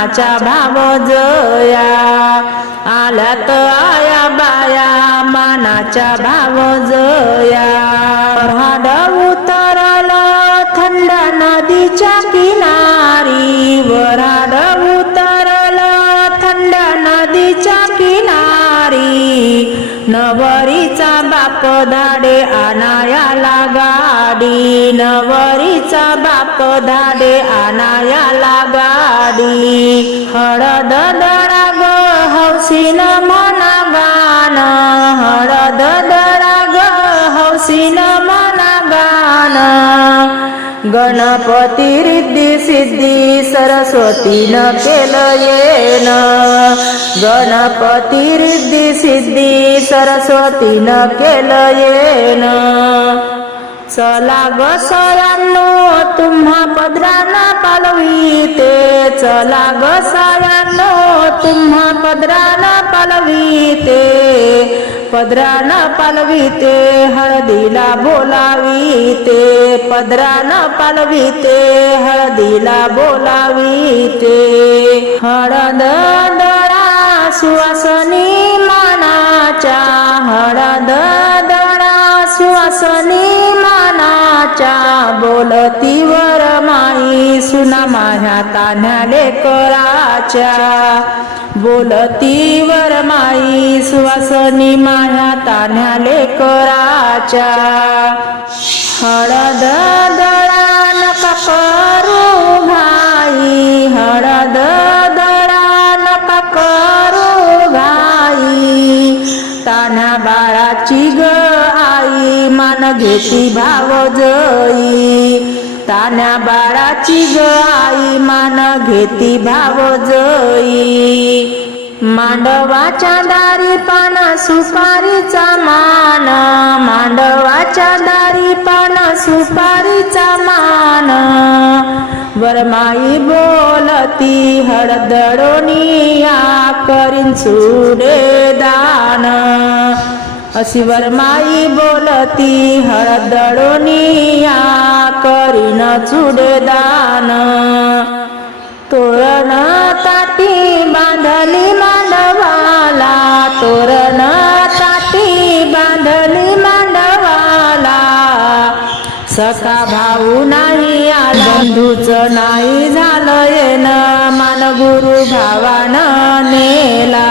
मानाच्या भाव जया आल्यात आया बाया मानाच्या भाव जया हाड उतरला थंड नदीच्या किनारी. वराड उतरला थंड नदीच्या किनारी. नवरीचा बाप धाडे लागा. गाडी नवरीचा बाप धाडे आणायाला गाडी. हळद दडा ग हौसीन म्हणा गाण हळद दडा ग हौसीन म्हणा गाण गणपती रिद्धी सिद्धी सरस्वतीनं केलं येन गणपती रिद्धी सिद्धी सरस्वतीनं केलं येन चला ग सरांनो तुम्हा पदराना पालवीते. चला ग सरांनो तुम्हा पदराना पालवीते. पदराना पालवीते हळदीला बोलावीते. पदराना पालवीते हळदीला बोलावीते. हळद बोलतीवर माई सुना माझ्या तान्ह्याले कराच्या. बोलतीवर माई सुवासनी माझ्या तान्ह्याले कराच्या. हळद दळा घेती भाव जई तान्या बाळाची ग आई मान घेती भाव जई मांडवाच्या दारी पान सुपारीचा मान मांडवाच्या दारी पान सुपारीचा मान. वरमाई बोलती हळदडोनिया करीन सुडे अशिवर माई बोलती हळदडोनिया करीन चुडे दान तोरण ताटी बांधली मांडवाला तोरण ताटी बांधली मांडवाला. सखा भाऊ नाही आला बंधूच नाही झालं येणं. मान गुरु भावानं नेला.